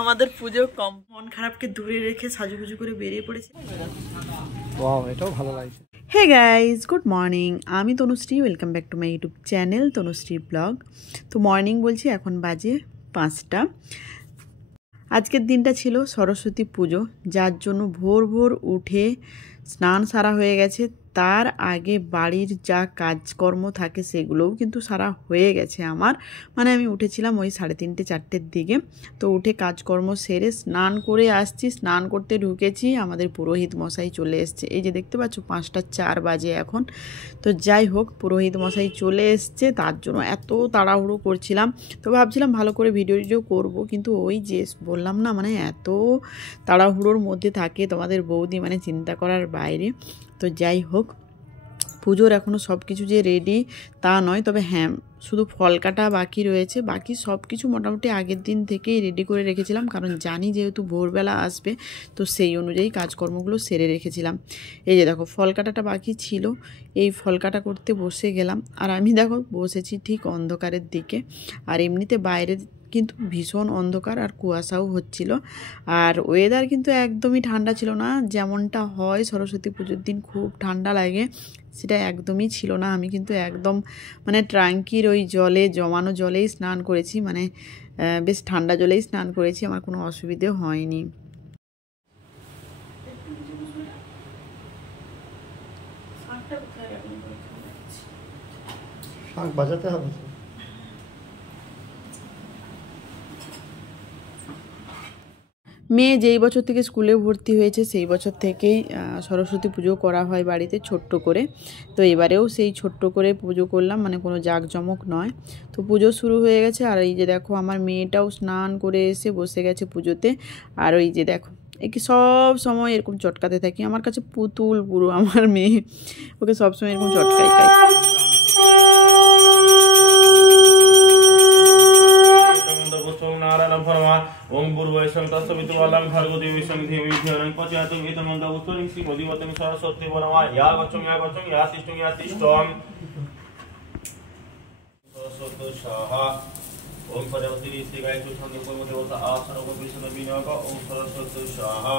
আমাদের পুজো কম, মন খারাপকে দূরে রেখে সাজুগুজু করে বেরিয়ে পড়েছি। ওয়াও, এটাও ভালো লাগছে। Hey guys, good morning. আমি Tanushree, welcome back to my YouTube channel Tanushree vlog. তো মর্নিং বলছি, এখন বাজে 5টা। আজকের দিনটা ছিল সরস্বতী পুজো, যার জন্য ভোর ভোর উঠে স্নান সারা হয়ে গেছে। তার আগে বাড়ির যা কাজকর্ম থাকে সেগুলোও কিন্তু সারা হয়ে গেছে আমার। মানে আমি উঠেছিলাম ওই 3:30 4টের দিকে। তো উঠে কাজকর্ম সেরে স্নান করে আসছি, স্নান করতে ঢুকেছি, আমাদের পুরোহিত মশাই চলে এসছে। এই যে দেখতে পাচ্ছ 5টা 4 বাজে এখন। তো যাই হোক, পুরোহিত মশাই চলে এসছে, তার জন্য এত তাড়াহুড়ো করছিলাম। তো ভাবছিলাম ভালো করে ভিডিও করব, কিন্তু ওই যে বললাম না, মানে এত তাড়াহুড়োর মধ্যে থাকে তোমাদের বৌদি, মানে চিন্তা করার বাইরে। তো যাই হোক, পুজোর এখনও সব কিছু যে রেডি তা নয়, তবে হ্যাঁ শুধু ফল কাটা বাকি রয়েছে। বাকি সব কিছু মোটামুটি আগের দিন থেকেই রেডি করে রেখেছিলাম, কারণ জানি যেহেতু ভোরবেলা আসবে, তো সেই অনুযায়ী কাজকর্মগুলো সেরে রেখেছিলাম। এই যে দেখো, ফল কাটাটা বাকি ছিল, এই ফল কাটা করতে বসে গেলাম। আর আমি দেখো বসেছি ঠিক অন্ধকারের দিকে, আর এমনিতে বাইরে কিন্তু ভীষণ অন্ধকার আর কুয়াশাও হচ্ছিল। আর ওয়েদার কিন্তু একদমই ঠান্ডা ছিল না, যেমনটা হয় সরস্বতী পুজোর দিন খুব ঠান্ডা লাগে, সেটা একদমই ছিল না। আমি কিন্তু একদম মানে ট্যাঙ্কির ওই জলে, জমানো জলেই স্নান করেছি, মানে বেশ ঠান্ডা জলেই স্নান করেছি, আমার কোনো অসুবিধে হয়নি। শাঁখ বাজাতে হবে। মেয়ে যেই বছর থেকে স্কুলে ভর্তি হয়েছে সেই বছর থেকেই সরস্বতী পুজো করা হয় বাড়িতে ছোট্ট করে। তো এবারেও সেই ছোট্ট করে পুজো করলাম, মানে কোনো জাঁকজমক নয়। তো পুজো শুরু হয়ে গেছে, আর এই যে দেখো আমার মেয়েটাও স্নান করে এসে বসে গেছে পুজোতে। আর ওই যে দেখো, একে সব সময় এরকম চটকাতে থাকি, আমার কাছে পুতুল পুরো আমার মেয়ে, ওকে সবসময় এরকম চটকাই খাই। ओम पूर्वैशं तत्सवितुर्वरेण्यं भर्गो देवस्य धीमहि धियो यो न प्रचोदयात् एतन्मन्दं उत्तरं श्रीमोदिवतं सरस्वती वरमा या गच्छं या तिष्ठं सरस्वती स्वाहा। ओम प्रजापति ऋषि गायत्री छन्दो कर्म देवता आसन उपविष्ट विनायक। ओम सरस्वती स्वाहा।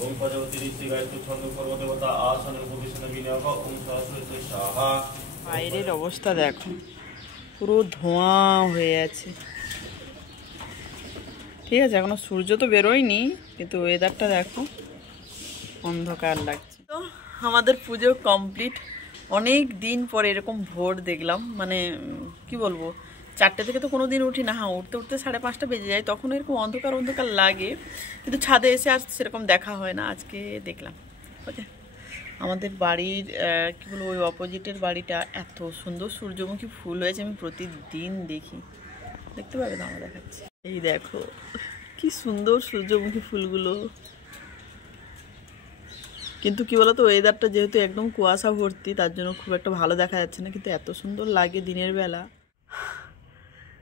ओम प्रजापति ऋषि गायत्री छन्दो कर्म देवता आसन उपविष्ट विनायक। ओम सरस्वती स्वाहा। বাইরের অবস্থা দেখো, পুরো ধোঁয়া হয়ে আছে। ঠিক আছে, এখনো সূর্য তো বেরোয়নি, কিন্তু ওয়েদারটা দেখো অন্ধকার লাগছে। তো আমাদের পুজো কমপ্লিট। অনেক দিন পরে এরকম ভোর দেখলাম, মানে কি বলবো, 4টে থেকে তো কোনো দিন উঠি না। হ্যাঁ, উঠতে উঠতে 5:30 বেজে যায়, তখন এরকম অন্ধকার অন্ধকার লাগে, কিন্তু ছাদে এসে আর সেরকম দেখা হয় না। আজকে দেখলাম। ওকে, আমাদের বাড়ির কী বলবো, ওই অপোজিটের বাড়িটা এত সুন্দর সূর্যমুখী ফুল হয়েছে, আমি প্রতিদিন দেখি। দেখতে পাবে না, আমার দেখাচ্ছি। এই দেখো কি সুন্দর সূর্যমুখী ফুলগুলো। কিন্তু কি বলতো, ওয়েদারটা যেহেতু একদম কুয়াশা ভর্তি, তার জন্য খুব একটা ভালো দেখা যাচ্ছে না, কিন্তু এত সুন্দর লাগে দিনের বেলা।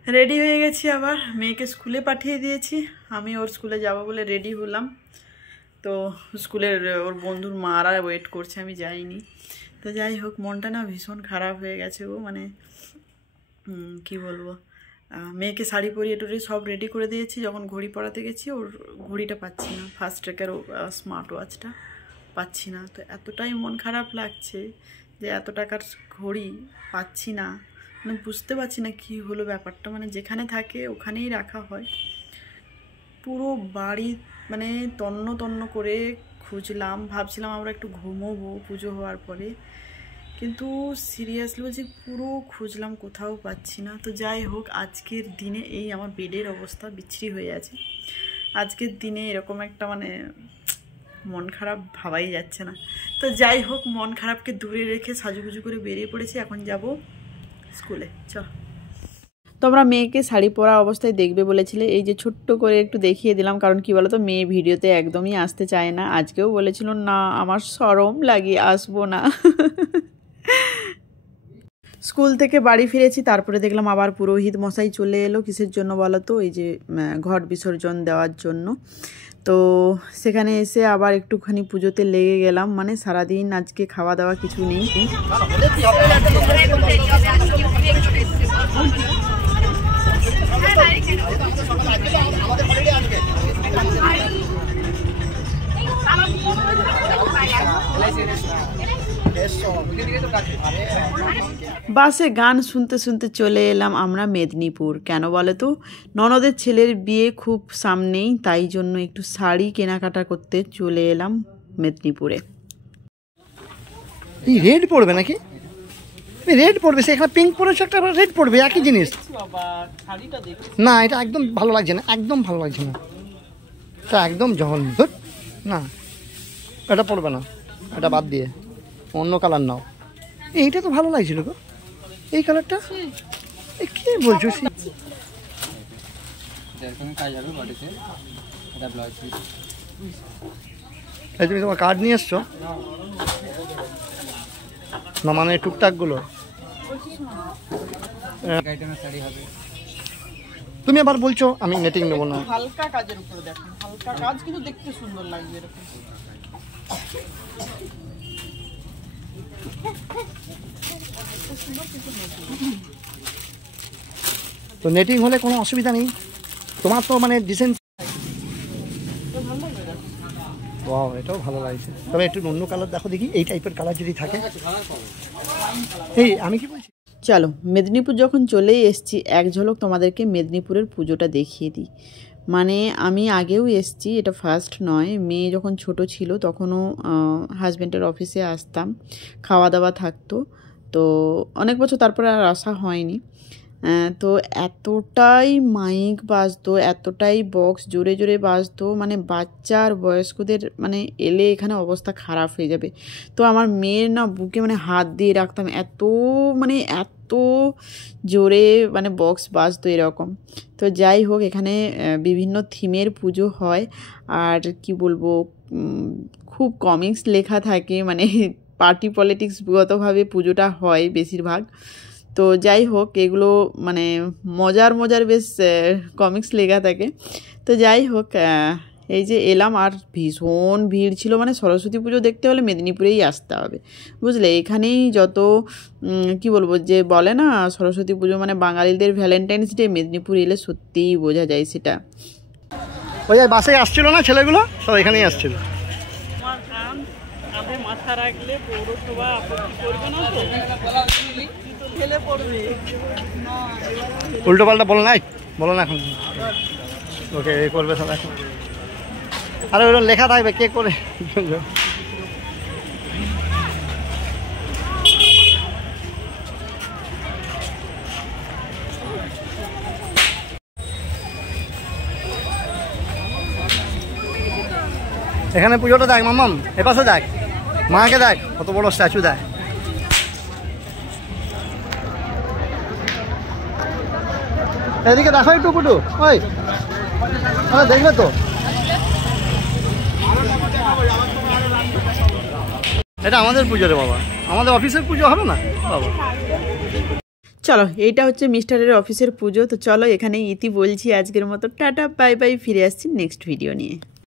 রেডি হয়ে গেছি, আবার মেয়েকে স্কুলে পাঠিয়ে দিয়েছি। আমি ওর স্কুলে যাব বলে রেডি হলাম। তো স্কুলের ওর বন্ধুর মারা ওয়েট করছে, আমি যাইনি। তো যাই হোক, মনটা না ভীষণ খারাপ হয়ে গেছে। ও মানে কি বলবো, মেয়েকে শাড়ি পরিয়ে টরিয়ে সব রেডি করে দিয়েছি। যখন ঘড়ি পরাতে গেছি, ওর ঘড়িটা পাচ্ছি না, ফার্স্ট ট্র্যাকের স্মার্ট ওয়াচটা পাচ্ছি না। তো এতটাই মন খারাপ লাগছে যে এত টাকার ঘড়ি পাচ্ছি না, মানে বুঝতে পারছি না কি হলো ব্যাপারটা। মানে যেখানে থাকে ওখানেই রাখা হয়, পুরো বাড়ি মানে তন্ন তন্ন করে খুঁজলাম। ভাবছিলাম আমরা একটু ঘুমোবো পুজো হওয়ার পরে, কিন্তু সিরিয়াসলি বলছি পুরো খুঁজলাম, কোথাও পাচ্ছি না। তো যাই হোক, আজকের দিনে এই আমার বেডের অবস্থা বিচ্ছিরি হয়ে আছে। আজকের দিনে এরকম একটা মানে মন খারাপ ভাবাই যাচ্ছে না। তো যাই হোক, মন খারাপকে দূরে রেখে সাজুগুজু করে বেরিয়ে পড়েছি, এখন যাব স্কুলে। চল। তোমরা মেয়েকে শাড়ি পরা অবস্থায় দেখবে বলেছিলে, এই যে ছোট্ট করে একটু দেখিয়ে দিলাম। কারণ কি বলো তো, মেয়ে ভিডিওতে একদমই আসতে চায় না। আজকেও বলেছিল না, আমার শরম লাগে, আসবো না। স্কুল থেকে বাড়ি ফিরেছি, তারপরে দেখলাম আবার পুরোহিত মশাই চলে এলো। কিসের জন্য বলো তো, এই যে ঘট বিসর্জন দেওয়ার জন্য। তো সেখানে এসে আবার একটুখানি পুজোতে লেগে গেলাম। মানে সারাদিন আজকে খাওয়া দাওয়া কিছু নেই। বাসে গান শুনতে শুনতে চলে এলাম আমরা মেদিনীপুর। কেন বলে তো, ননদের ছেলের বিয়ে খুব সামনেই, তাই জন্য একটু শাড়ি কেনাকাটা করতে চলে এলাম মেদিনীপুরে। এই রেড পড়বে নাকি? রেড পড়বে, সে এখানে পিঙ্ক পরেছে, একটা রেড পড়বে, একই জিনিস। না, এটা একদম ভালো লাগছে না, একদম ভালো লাগছে না, এটা একদম জঘন্য। না, এটা পড়বে না, এটা বাদ দিয়ে অন্য কালার নাও। এইটা তো ভালো লাগছিল গো, এই কালারটা। কি বলছো? তুমি তোমার কার্ড নিয়ে এসছো না, মানে টুকটাক গুলো। তুমি আবার বলছো আমি নেটিং নেবো না। হালকা কাজের উপরে দেখুন, হালকা কাজ কিন্তু দেখতে সুন্দর লাগবে এরকম। তো নেটিং হলে কোনো অসুবিধা নেই, তোমার তো মানে ডিসেন্ট। ওয়াও, এটাও ভালো লাগছে, তবে একটু অন্য কালার দেখো দেখি, এই টাইপের কালার যদি থাকে। এই আমি কি বলছি, চলো মেদিনীপুর যখন চলেই এসছি, এক ঝলক তোমাদেরকে মেদিনীপুরের পুজোটা দেখিয়ে দিই। মানে আমি আগেও এসছি, এটা ফার্স্ট নয়। মেয়ে যখন ছোট ছিল তখনও হাজব্যান্ডের অফিসে আসতাম, খাওয়া দাওয়া থাকতো, তো অনেক বছর তারপরে আর আসা হয়নি। তো এতটাই মাইক বাজতো, এতটাই বক্স জোরে জোরে বাজতো, মানে বাচ্চা আর বয়স্কদের মানে এলে এখানে অবস্থা খারাপ হয়ে যাবে। তো আমার মেয়ের না বুকে মানে হাত দিয়ে রাখতাম, এত জোরে মানে বক্স বাজতো এরকম। তো যাই হোক, এখানে বিভিন্ন থিমের পুজো হয়, আর কি বলবো, খুব কমিক্স লেখা থাকে, মানে পার্টি পলিটিক্সগতভাবে পুজোটা হয় বেশিরভাগ। তো যাই হোক, এগুলো মানে মজার বেশ কমিক্স লেখা থাকে। তো যাই হোক, এই যে এলাম, আর ভীষণ ভিড় ছিল। মানে সরস্বতী পুজো দেখতে হলে মেদিনীপুরেই আসতে হবে, বুঝলে। এখানেই যত কি বলবো, যে বলে না সরস্বতী পুজো মানে বাঙালিদের ভ্যালেন্টাইন্স ডে, মেদিনীপুর এলে সত্যিই বোঝা যায় সেটা। ওই যে বাসে আসছিল না ছেলেগুলো, সব এখানেই আসছিল। আমার কাঁধে মাথা রাখলে পৌরসভা আপত্তি করবে না তো ফেলে পড়বে। উল্টো পাল্টা বলো না, বলো না এখন। ওকে এ করবে সব এখন, আরে ওটা লেখা থাকবে কে করে। এখানে পুজোটা দেখ মামাম, এপাশে দেখ, মাকে দেখ, কত বড় স্ট্যাচু দেখ। এদিকে দেখো একটু কুটু, ওই দেখবে তো। এটা আমাদের পুজো রে বাবা, আমাদের অফিসের পুজো হবে না বাবা। চলো, এইটা হচ্ছে মিস্টারের অফিসের পুজো। তো চলো এখানে ইতি বলছি আজকের মতো, টাটা বাই বাই, ফিরে আসছি নেক্সট ভিডিও নিয়ে।